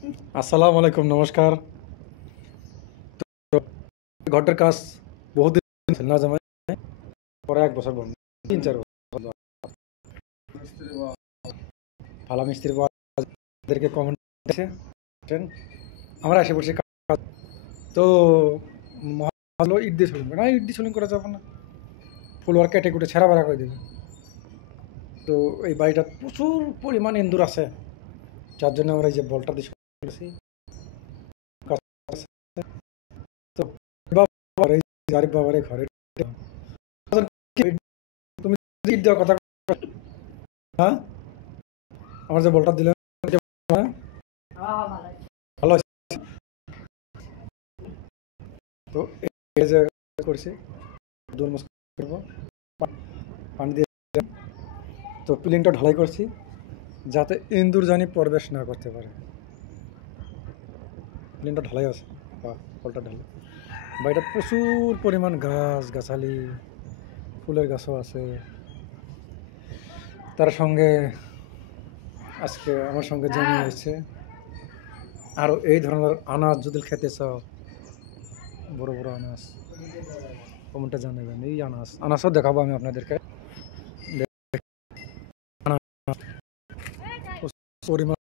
আসসালামু আলাইকুম, নমস্কার। ঘরটার কাজ বহুদিন ছিল না জামাই, পরে 1 বছর বন্ধ, 3-4 বছর বন্ধ। ভালো মিস্ত্রি বাদেরকে কমেন্ট আছে, আমরা এসে পড়ছি কাজ। তো ভালো ইট দিয়ে সোলিং না, ইট দিয়ে সোলিং করা যাবে না, ফুলওয়ার কেটে কুটে ছেঁড়া বেড়া করে দেবে। তো এই বাড়িটা প্রচুর পরিমাণ ইন্দুর আছে, যার জন্য আমরা এই যে বলটা দিয়ে করেছি। তো বাবার এই আরিফ বাবার এই ঘরে তুমি ইট দেওয়ার কথা, হ্যাঁ, আমার যে বলটা দিলেন, হ্যাঁ, ভালো হয়েছে। তো এই যে করছি, দোল করবো, পানি দিয়ে, তো পিলিংটা ঢালাই করছি যাতে ইন্দুর জানি প্রবেশ না করতে পারে। পিলিংটা ঢালাই আছে বা কলটা ঢালাই। বাড়িটা প্রচুর পরিমাণ গাছ গাছালি, ফুলের গাছও আছে। তার সঙ্গে আজকে আমার সঙ্গে জমি হয়েছে আরও এই ধরনের আনাজ যদি খেতে চাও, বড় বড় আনাজ, কমেন্টে জানাবেন। এই আনাজও দেখাবো আমি আপনাদেরকে। পরিমাণ